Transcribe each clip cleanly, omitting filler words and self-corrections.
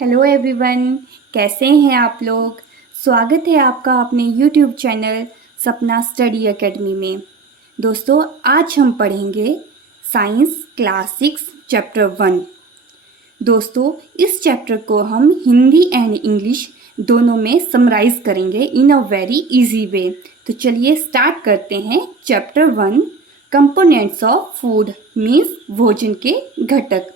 Hello everyone, कैसे हैं आप लोग। स्वागत है आपका अपने यूट्यूब चैनल सपना स्टडी एकेडमी में। दोस्तों, आज हम पढ़ेंगे साइंस क्लास 6 चैप्टर 1। दोस्तों, इस चैप्टर को हम हिंदी एंड इंग्लिश दोनों में समराइज करेंगे इन अ वेरी इजी वे। तो चलिए स्टार्ट करते हैं। Chapter 1, components of food means भोजन के घटक।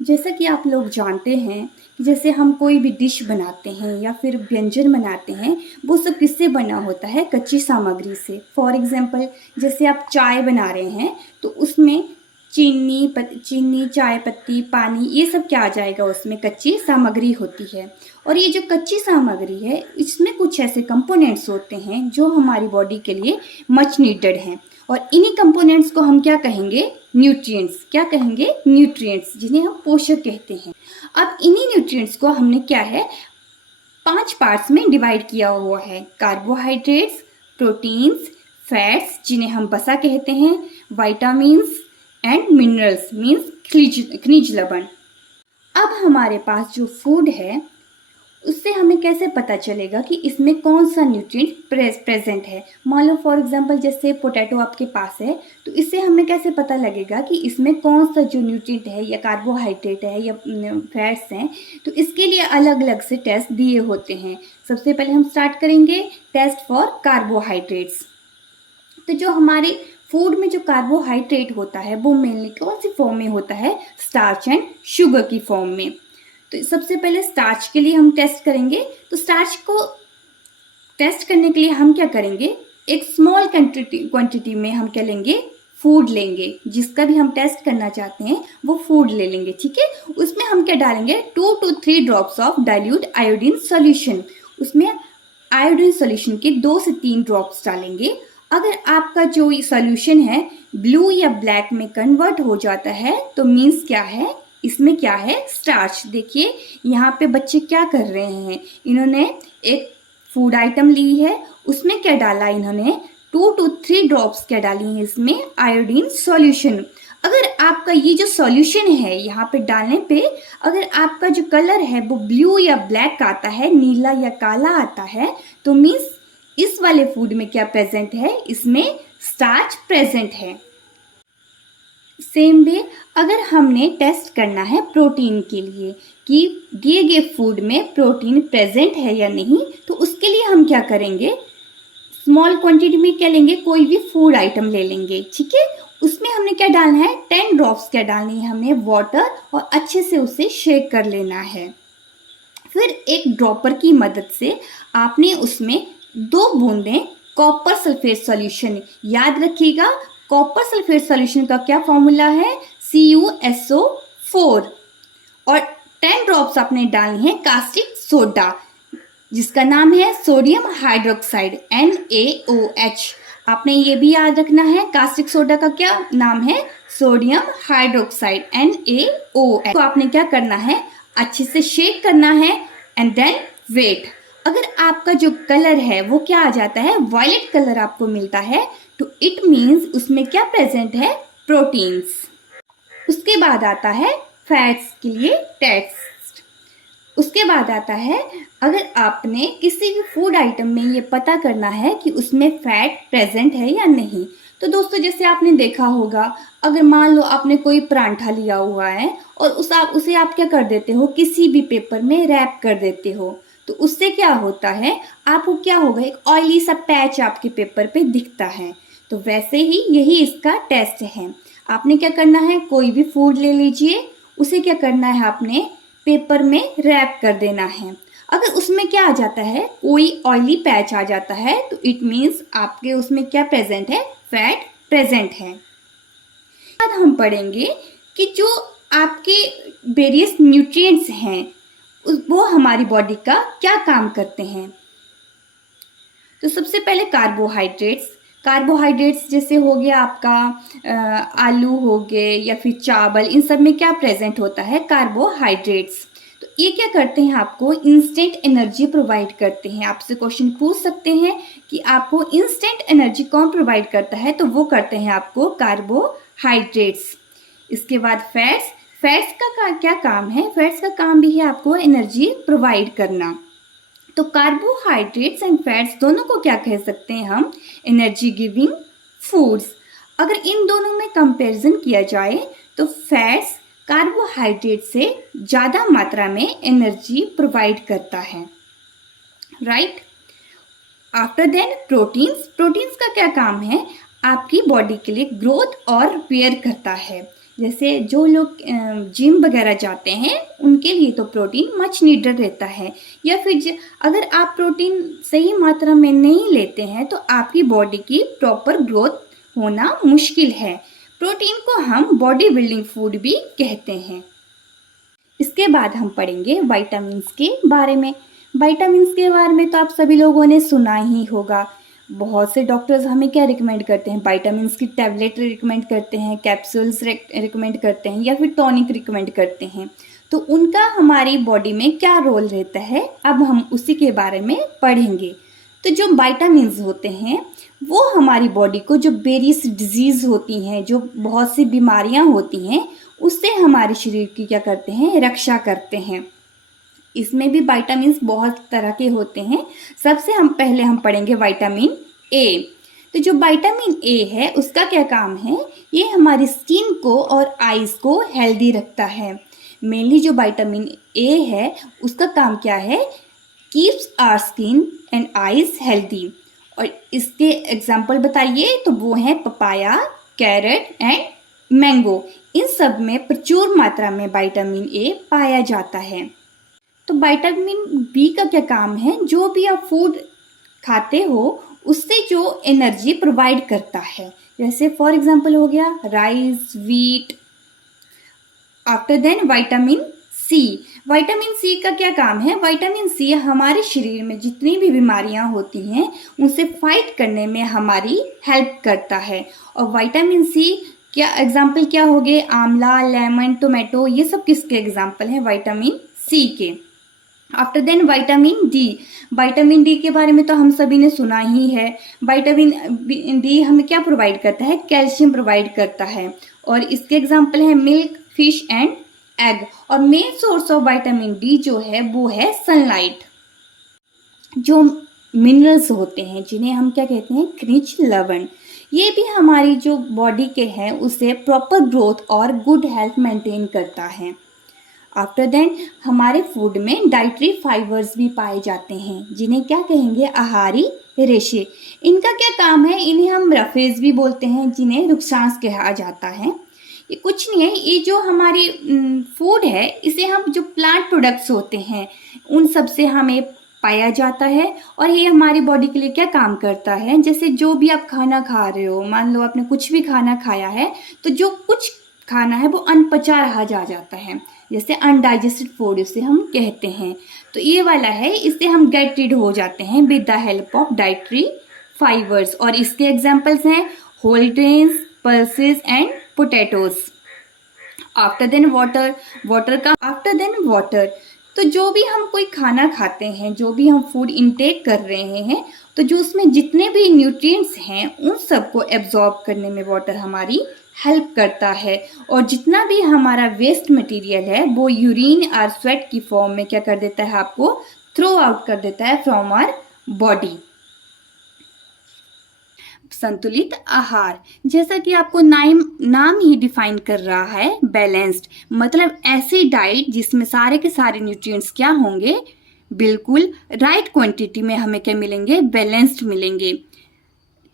जैसा कि आप लोग जानते हैं, जैसे हम कोई भी डिश बनाते हैं या फिर व्यंजन बनाते हैं, वो सब किससे बना होता है? कच्ची सामग्री से। फॉर एग्जांपल, जैसे आप चाय बना रहे हैं तो उसमें चीनी, चाय पत्ती, पानी, ये सब क्या आ जाएगा? उसमें कच्ची सामग्री होती है। और ये जो कच्ची सामग्री है, इसमें कुछ ऐसे कंपोनेंट्स होते हैं जो हमारी बॉडी के लिए मच नीडेड हैं। और इन्हीं कंपोनेंट्स को हम क्या कहेंगे? न्यूट्रिएंट्स। क्या कहेंगे? न्यूट्रिएंट्स, जिन्हें हम पोषक कहते हैं। अब इन्हीं न्यूट्रिएंट्स को हमने क्या है 5 पार्ट्स में डिवाइड किया हुआ है। कार्बोहाइड्रेट्स, प्रोटीन्स, फैट्स जिन्हें हम वसा कहते हैं, विटामिन्स एंड मिनरल्स मीन्स खनिज लवण। अब हमारे पास जो फूड है उससे हमें कैसे पता चलेगा कि इसमें कौन सा न्यूट्रिएंट प्रेजेंट है? मान लो फॉर एग्जांपल, जैसे पोटैटो आपके पास है, तो इससे हमें कैसे पता लगेगा कि इसमें कौन सा जो न्यूट्रिएंट है या कार्बोहाइड्रेट है या फैट्स हैं? तो इसके लिए अलग अलग से टेस्ट दिए होते हैं। सबसे पहले हम स्टार्ट करेंगे टेस्ट फॉर कार्बोहाइड्रेट्स। तो जो हमारे फूड में जो कार्बोहाइड्रेट होता है वो मेनली कौन सी फॉर्म में होता है? स्टार्च एंड शुगर की फॉर्म में। तो सबसे पहले स्टार्च के लिए हम टेस्ट करेंगे। तो स्टार्च को टेस्ट करने के लिए हम क्या करेंगे? एक स्मॉल क्वांटिटी में हम क्या लेंगे? फूड लेंगे। जिसका भी हम टेस्ट करना चाहते हैं वो फूड ले लेंगे, ठीक है। उसमें हम क्या डालेंगे? 2 to 3 drops of dilute iodine solution. उसमें आयोडीन सॉल्यूशन के 2 से 3 ड्रॉप्स डालेंगे। अगर आपका जो सॉल्यूशन है ब्लू या ब्लैक में कन्वर्ट हो जाता है तो मीन्स क्या है? इसमें क्या है? स्टार्च। देखिए यहाँ पे बच्चे क्या कर रहे हैं, इन्होंने एक फूड आइटम ली है, उसमें क्या डाला इन्होंने? 2 to 3 ड्रॉप्स क्या डाली हैं इसमें? Iodine solution. अगर आपका ये जो सॉल्यूशन है यहाँ पे डालने पे अगर आपका जो कलर है वो ब्लू या ब्लैक आता है, नीला या काला आता है, तो मीन्स इस वाले फूड में क्या प्रेजेंट है? इसमें स्टार्च प्रेजेंट है। सेम वे अगर हमने टेस्ट करना है प्रोटीन के लिए कि दिए गए फूड में प्रोटीन प्रेजेंट है या नहीं, तो उसके लिए हम क्या करेंगे? स्मॉल क्वांटिटी में क्या लेंगे? कोई भी फूड आइटम ले लेंगे, ठीक है। उसमें हमने क्या डालना है? 10 ड्रॉप्स क्या डालनी है हमने? वाटर, और अच्छे से उसे शेक कर लेना है। फिर एक ड्रॉपर की मदद से आपने उसमें 2 बूंदें कॉपर सल्फेट सॉल्यूशन, याद रखिएगा कॉपर सल्फेट सॉल्यूशन का क्या फॉर्मूला है? CuSO4। और 10 ड्रॉप्स आपने डालनी है कास्टिक सोडा, जिसका नाम है सोडियम हाइड्रोक्साइड NaOH। आपने ये भी याद रखना है कास्टिक सोडा का क्या नाम है? Sodium hydroxide NaOH। तो आपने क्या करना है? अच्छे से शेक करना है एंड देन वेट। अगर आपका जो कलर है वो क्या आ जाता है? वायलेट कलर आपको मिलता है, तो इट मीन्स उसमें क्या प्रेजेंट है? प्रोटीन्स। उसके बाद आता है फैट्स के लिए टेस्ट। उसके बाद आता है अगर आपने किसी भी फूड आइटम में ये पता करना है कि उसमें फैट प्रेजेंट है या नहीं। तो दोस्तों, जैसे आपने देखा होगा, अगर मान लो आपने कोई परांठा लिया हुआ है और उसे आप क्या कर देते हो? किसी भी पेपर में रैप कर देते हो, तो उससे क्या होता है? आपको क्या होगा? एक ऑयली सा पैच आपके पेपर पे दिखता है। तो वैसे ही यही इसका टेस्ट है। आपने क्या करना है? कोई भी फूड ले लीजिए, उसे क्या करना है? आपने पेपर में रैप कर देना है। अगर उसमें क्या आ जाता है? कोई ऑयली पैच आ जाता है, तो इट मीन्स आपके उसमें क्या प्रेजेंट है? फैट प्रेजेंट है। बाद हम पढ़ेंगे कि जो आपके वेरियस न्यूट्रिएंट्स हैं वो हमारी बॉडी का क्या काम करते हैं। तो सबसे पहले कार्बोहाइड्रेट्स जैसे हो गया आपका आलू हो गए या फिर चावल, इन सब में क्या प्रेजेंट होता है? कार्बोहाइड्रेट्स। तो ये क्या करते हैं? आपको इंस्टेंट एनर्जी प्रोवाइड करते हैं। आपसे क्वेश्चन पूछ सकते हैं कि आपको इंस्टेंट एनर्जी कौन प्रोवाइड करता है, तो वो करते हैं आपको कार्बोहाइड्रेट्स। इसके बाद फैट्स। फैट्स का क्या काम है? फैट्स का काम भी है आपको एनर्जी प्रोवाइड करना। तो कार्बोहाइड्रेट्स एंड फैट्स दोनों को क्या कह सकते हैं हम? Energy giving foods. अगर इन दोनों में कंपैरिजन किया जाए तो फैट्स कार्बोहाइड्रेट से ज़्यादा मात्रा में एनर्जी प्रोवाइड करता है, right. After then proteins. Proteins का क्या काम है? आपकी बॉडी के लिए ग्रोथ और रिपेयर करता है। जैसे जो लोग जिम वगैरह जाते हैं उनके लिए तो प्रोटीन मच नीडेड रहता है, या फिर अगर आप प्रोटीन सही मात्रा में नहीं लेते हैं तो आपकी बॉडी की प्रॉपर ग्रोथ होना मुश्किल है। प्रोटीन को हम बॉडी बिल्डिंग फूड भी कहते हैं। इसके बाद हम पढ़ेंगे विटामिन्स के बारे में। विटामिन्स के बारे में तो आप सभी लोगों ने सुना ही होगा। बहुत से डॉक्टर्स हमें क्या रिकमेंड करते हैं? विटामिन्स की टैबलेट रिकमेंड करते हैं, कैप्सूल्स रिकमेंड करते हैं, या फिर टॉनिक रिकमेंड करते हैं। तो उनका हमारी बॉडी में क्या रोल रहता है, अब हम उसी के बारे में पढ़ेंगे। तो जो विटामिन्स होते हैं वो हमारी बॉडी को, जो वेरियस डिजीज़ होती हैं, जो बहुत सी बीमारियां होती हैं, उससे हमारे शरीर की क्या करते हैं? रक्षा करते हैं। इसमें भी विटामिन्स बहुत तरह के होते हैं। सबसे पहले हम पढ़ेंगे विटामिन ए। तो जो विटामिन ए है उसका क्या काम है? ये हमारी स्किन को और आईज को हेल्दी रखता है। मेनली जो विटामिन ए है उसका काम क्या है? Keeps our skin and eyes healthy. और इसके एग्जाम्पल बताइए तो वो हैं पपाया, कैरेट एंड मैंगो। इन सब में प्रचुर मात्रा में विटामिन ए पाया जाता है। तो विटामिन बी का क्या काम है? जो भी आप फूड खाते हो उससे जो एनर्जी प्रोवाइड करता है, जैसे फॉर एग्जांपल हो गया rice, wheat. After then vitamin C. Vitamin C का क्या काम है? विटामिन सी हमारे शरीर में जितनी भी बीमारियां होती हैं उनसे फाइट करने में हमारी हेल्प करता है। और विटामिन सी क्या एग्जाम्पल क्या हो गए? आंवला, लेमन, टोमेटो, ये सब किसके एग्जाम्पल हैं? विटामिन सी के। After then vitamin D. Vitamin D के बारे में तो हम सभी ने सुना ही है। विटामिन डी हमें क्या प्रोवाइड करता है? कैल्शियम प्रोवाइड करता है। और इसके एग्जाम्पल है मिल्क, फिश एंड एग। और main source of vitamin D जो है वो है सनलाइट। जो मिनरल्स होते हैं जिन्हें हम क्या कहते हैं? खनिज लवण। ये भी हमारी जो बॉडी के हैं उसे प्रॉपर ग्रोथ और गुड हेल्थ मेंटेन करता है। आफ्टर देन हमारे फूड में डाइटरी फाइबर्स भी पाए जाते हैं जिन्हें क्या कहेंगे? आहारी रेशे। इनका क्या काम है? इन्हें हम रफेज भी बोलते हैं, जिन्हें रुक्सांस कहा जाता है। ये कुछ नहीं है, ये जो हमारी फूड है इसे हम जो प्लांट प्रोडक्ट्स होते हैं उन सब से हमें पाया जाता है। और ये हमारी बॉडी के लिए क्या काम करता है? जैसे जो भी आप खाना खा रहे हो, मान लो आपने कुछ भी खाना खाया है तो जो कुछ खाना है वो अनपचा रहा जा जाता है, जैसे अनडाइजेस्टेड फूड इसे हम कहते हैं। तो ये वाला है, इससे हम गेट रिड हो जाते हैं with the help of dietary fibres. और इसके एग्जांपल्स हैं whole grains, pulses and potatoes. After then water. Water का आफ्टर देन वाटर। तो जो भी हम कोई खाना खाते हैं, जो भी हम फूड इनटेक कर रहे हैं, तो जो उसमें जितने भी न्यूट्रिएंट्स हैं उन सबको एब्जॉर्ब करने में वाटर हमारी हेल्प करता है। और जितना भी हमारा वेस्ट मटेरियल है वो यूरिन और स्वेट की फॉर्म में क्या कर देता है? आपको थ्रो आउट कर देता है फ्रॉम आवर बॉडी। संतुलित आहार, जैसा कि आपको नाम ही डिफाइन कर रहा है, बैलेंस्ड, मतलब ऐसी डाइट जिसमें सारे के सारे न्यूट्रिएंट्स क्या होंगे? बिल्कुल राइट क्वांटिटी में हमें क्या मिलेंगे? बैलेंस्ड मिलेंगे।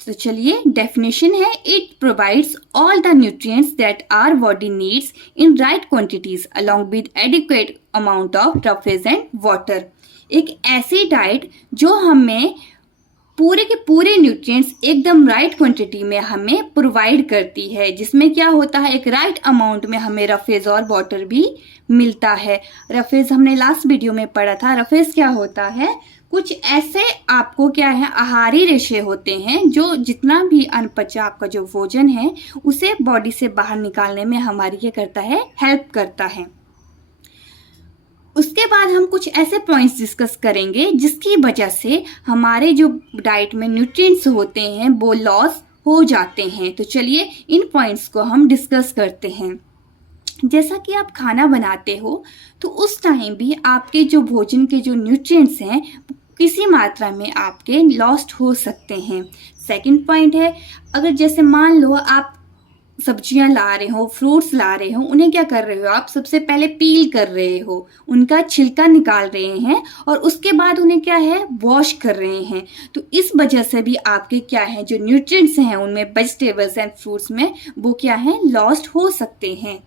तो चलिए डेफिनेशन है, it provides all the nutrients that our body needs in right quantities along with adequate amount of roughage and water. एक ऐसी डाइट जो हमें पूरे के पूरे न्यूट्रिएंट्स एकदम राइट क्वांटिटी में हमें प्रोवाइड करती है, जिसमें क्या होता है? एक राइट अमाउंट में हमें रफेज और वाटर भी मिलता है। रफेज हमने लास्ट वीडियो में पढ़ा था। रफेज क्या होता है? कुछ ऐसे आपको क्या है? आहारी रेशे होते हैं जो जितना भी अनपचा आपका जो भोजन है उसे बॉडी से बाहर निकालने में हमारी क्या करता है? हेल्प करता है। उसके बाद हम कुछ ऐसे पॉइंट्स डिस्कस करेंगे जिसकी वजह से हमारे जो डाइट में न्यूट्रिएंट्स होते हैं वो लॉस हो जाते हैं। तो चलिए इन पॉइंट्स को हम डिस्कस करते हैं। जैसा कि आप खाना बनाते हो तो उस टाइम भी आपके जो भोजन के जो न्यूट्रिएंट्स हैं किसी मात्रा में आपके लॉस्ट हो सकते हैं। सेकंड पॉइंट है, अगर जैसे मान लो आप सब्जियां ला रहे हो, फ्रूट्स ला रहे हो, उन्हें क्या कर रहे हो आप, सबसे पहले पील कर रहे हो, उनका छिलका निकाल रहे हैं और उसके बाद उन्हें क्या है वॉश कर रहे हैं। तो इस वजह से भी आपके क्या है जो न्यूट्रिएंट्स हैं उनमें वेजिटेबल्स एंड फ्रूट्स में वो क्या है लॉस्ट हो सकते हैं।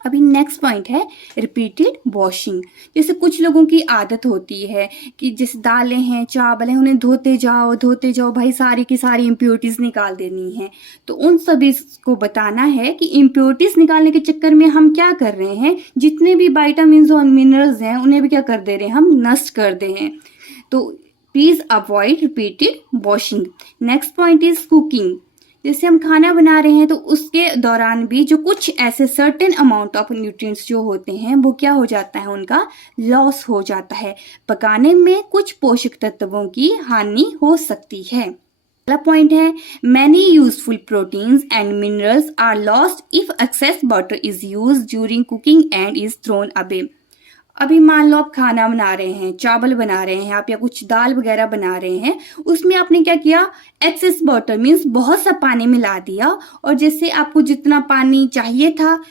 अभी नेक्स्ट पॉइंट है रिपीटेड वॉशिंग। जैसे कुछ लोगों की आदत होती है कि जैसे दालें हैं, चावल हैं, उन्हें धोते जाओ भाई, सारी की सारी इम्प्योरिटीज निकाल देनी है। तो उन सभी को बताना है कि इम्प्योरिटीज निकालने के चक्कर में हम क्या कर रहे हैं, जितने भी विटामिन्स और मिनरल्स हैं उन्हें भी क्या कर दे रहे हैं, हम नष्ट कर दे हैं। तो please avoid repeated washing. Next point is cooking. जैसे हम खाना बना रहे हैं तो उसके दौरान भी जो कुछ ऐसे सर्टेन अमाउंट ऑफ न्यूट्रिएंट्स जो होते हैं वो क्या हो जाता है, उनका लॉस हो जाता है। पकाने में कुछ पोषक तत्वों की हानि हो सकती है। अगला पॉइंट है many useful proteins and minerals are lost if excess water is used during cooking and is thrown away. अभी मान लो आप खाना बना रहे हैं, चावल बना रहे हैं आप, या कुछ दाल वगैरह बना रहे हैं, उसमें आपने क्या किया, एक्सेस वाटर मीन्स बहुत सा पानी मिला दिया, और जैसे आपको जितना पानी चाहिए था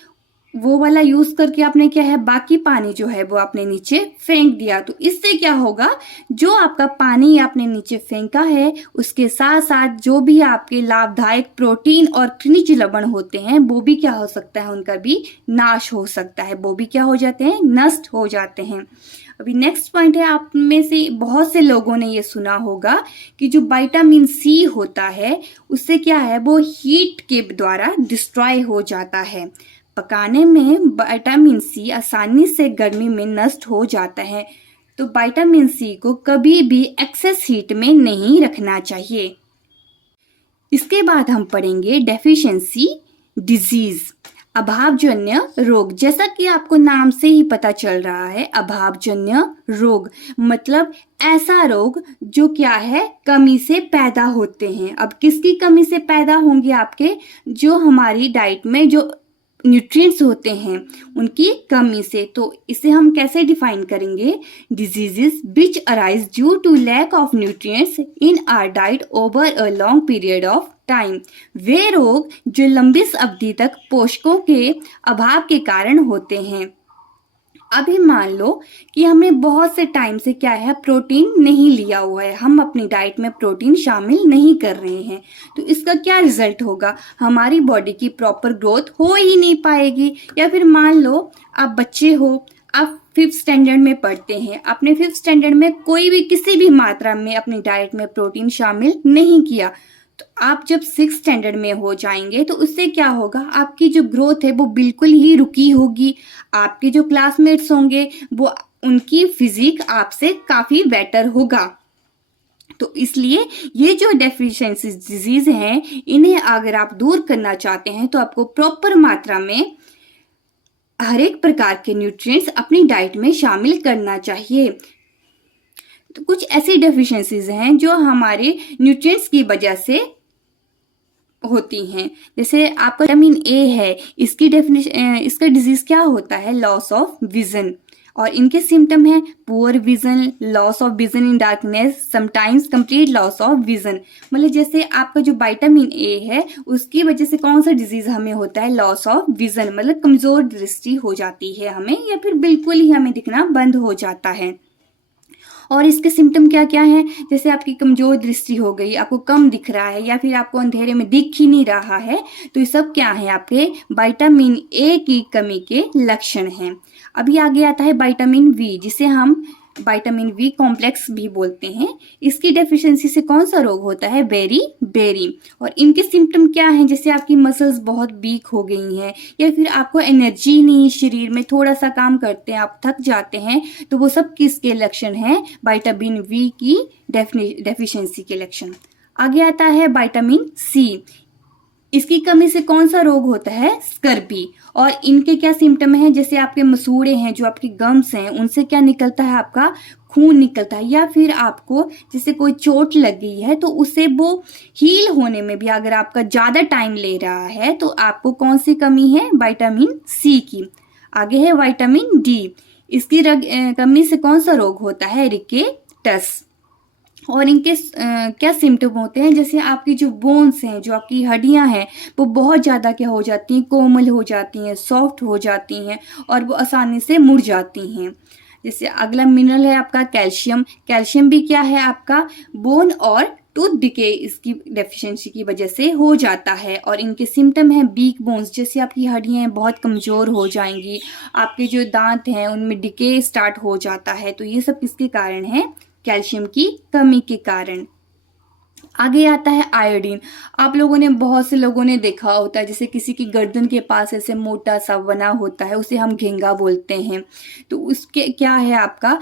वो वाला यूज करके आपने क्या है बाकी पानी जो है वो आपने नीचे फेंक दिया। तो इससे क्या होगा, जो आपका पानी आपने नीचे फेंका है उसके साथ साथ जो भी आपके लाभदायक प्रोटीन और खनिज लवण होते हैं वो भी क्या हो सकता है, उनका भी नाश हो सकता है, वो भी क्या हो जाते हैं, नष्ट हो जाते हैं। अभी नेक्स्ट पॉइंट है, आप में से बहुत से लोगों ने ये सुना होगा कि जो विटामिन सी होता है उससे क्या है वो हीट के द्वारा डिस्ट्रॉय हो जाता है। पकाने में विटामिन सी आसानी से गर्मी में नष्ट हो जाता है। तो विटामिन सी को कभी भी एक्सेस हीट में नहीं रखना चाहिए। इसके बाद हम पढ़ेंगे डेफिशिएंसी डिजीज, अभावजन्य रोग। जैसा कि आपको नाम से ही पता चल रहा है, अभावजन्य रोग मतलब ऐसा रोग जो क्या है कमी से पैदा होते हैं। अब किसकी कमी से पैदा होंगे, आपके जो हमारी डाइट में जो न्यूट्रिएंट्स होते हैं उनकी कमी से। तो इसे हम कैसे डिफाइन करेंगे, diseases which arise due to lack of nutrients in our diet over a long period of time. वे रोग जो लंबी अवधि तक पोषकों के अभाव के कारण होते हैं। अभी मान लो कि हमें बहुत से टाइम से क्या है प्रोटीन नहीं लिया हुआ है, हम अपनी डाइट में प्रोटीन शामिल नहीं कर रहे हैं, तो इसका क्या रिजल्ट होगा, हमारी बॉडी की प्रॉपर ग्रोथ हो ही नहीं पाएगी। या फिर मान लो आप बच्चे हो, आप 5th स्टैंडर्ड में पढ़ते हैं, आपने 5th स्टैंडर्ड में कोई भी किसी भी मात्रा में अपनी डाइट में प्रोटीन शामिल नहीं किया, तो आप जब 6th स्टैंडर्ड में हो जाएंगे तो उससे क्या होगा, आपकी जो ग्रोथ है वो बिल्कुल ही रुकी होगी। आपके जो क्लासमेट्स होंगे वो उनकी फिजिक आपसे काफी बेटर होगा। तो इसलिए ये जो डेफिशिएंसी डिजीज हैं इन्हें अगर आप दूर करना चाहते हैं तो आपको प्रॉपर मात्रा में हर एक प्रकार के न्यूट्रिएंट्स अपनी डाइट में शामिल करना चाहिए। तो कुछ ऐसी डेफिशिएंसीज हैं जो हमारे न्यूट्रिएंट्स की वजह से होती हैं। जैसे आपका विटामिन ए है, इसका डिजीज क्या होता है, लॉस ऑफ विजन, और इनके सिम्टम है poor vision, loss of vision in darkness, sometimes complete loss of vision. मतलब जैसे आपका जो विटामिन ए है उसकी वजह से कौन सा डिजीज हमें होता है, लॉस ऑफ विजन, मतलब कमजोर दृष्टि हो जाती है हमें, या फिर बिल्कुल ही हमें दिखना बंद हो जाता है। और इसके सिम्टम क्या क्या हैं, जैसे आपकी कमजोर दृष्टि हो गई, आपको कम दिख रहा है, या फिर आपको अंधेरे में दिख ही नहीं रहा है, तो ये सब क्या है, आपके विटामिन ए की कमी के लक्षण हैं। अभी आगे आता है विटामिन वी, जिसे हम विटामिन वी कॉम्प्लेक्स भी बोलते हैं। इसकी डेफिशिएंसी से कौन सा रोग होता है, बेरी। और इनके सिम्टम क्या हैं, जैसे आपकी मसल्स बहुत वीक हो गई हैं, या फिर आपको एनर्जी नहीं, शरीर में थोड़ा सा काम करते हैं आप थक जाते हैं, तो वो सब किसके लक्षण हैं, विटामिन वी की डेफिशिएंसी के लक्षण। आगे आता है विटामिन सी, इसकी कमी से कौन सा रोग होता है, स्कर्वी। और इनके क्या सिम्टम हैं, जैसे आपके मसूड़े हैं, जो आपके गम्स हैं, उनसे क्या निकलता है, आपका खून निकलता है, या फिर आपको जैसे कोई चोट लग गई है तो उसे वो हील होने में भी अगर आपका ज़्यादा टाइम ले रहा है तो आपको कौन सी कमी है, विटामिन सी की। आगे है विटामिन डी, इसकी कमी से कौन सा रोग होता है, रिकेटस। और इनके क्या सिम्टम होते हैं, जैसे आपकी जो बोन्स हैं, जो आपकी हड्डियां हैं, वो बहुत ज़्यादा क्या हो जाती हैं, कोमल हो जाती हैं, सॉफ्ट हो जाती हैं और वो आसानी से मुड़ जाती हैं। जैसे अगला मिनरल है आपका कैल्शियम। कैल्शियम भी क्या है आपका बोन और टूथ डिके इसकी डेफिशिएंसी की वजह से हो जाता है। और इनके सिम्टम हैं वीक बोन्स, जैसे आपकी हड्डियां बहुत कमज़ोर हो जाएंगी, आपके जो दांत हैं उनमें डिके स्टार्ट हो जाता है। तो ये सब किसके कारण है, कैल्शियम की कमी के कारण। आगे आता है आयोडीन। आप लोगों ने, बहुत से लोगों ने देखा होता है, जैसे किसी की गर्दन के पास ऐसे मोटा सा बना होता है, उसे हम घेंगा बोलते हैं। तो उसके क्या है आपका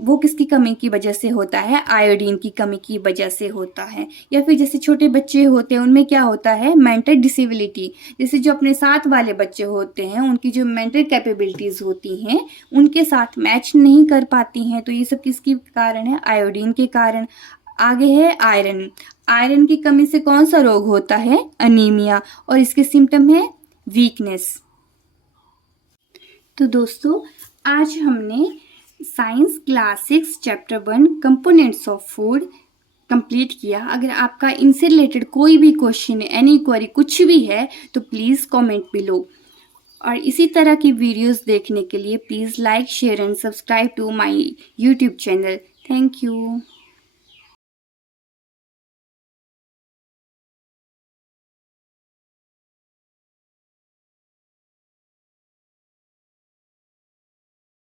वो किसकी कमी की वजह से होता है, आयोडीन की कमी की वजह से होता है। या फिर जैसे छोटे बच्चे होते हैं उनमें क्या होता है, मेंटल डिसेबिलिटी। जैसे जो अपने साथ वाले बच्चे होते हैं उनकी जो मेंटल कैपेबिलिटीज होती हैं उनके साथ मैच नहीं कर पाती हैं। तो ये सब किसके कारण है, आयोडीन के कारण। आगे है आयरन। आयरन की कमी से कौन सा रोग होता है, अनीमिया, और इसके सिम्टम है वीकनेस। तो दोस्तों आज हमने science class 6 chapter 1 components of food complete किया। अगर आपका इनसे रिलेटेड कोई भी क्वेश्चन, एनी क्वेरी कुछ भी है तो प्लीज़ कमेंट बिलो। और इसी तरह की वीडियोस देखने के लिए please like, share and subscribe to my YouTube channel. Thank you.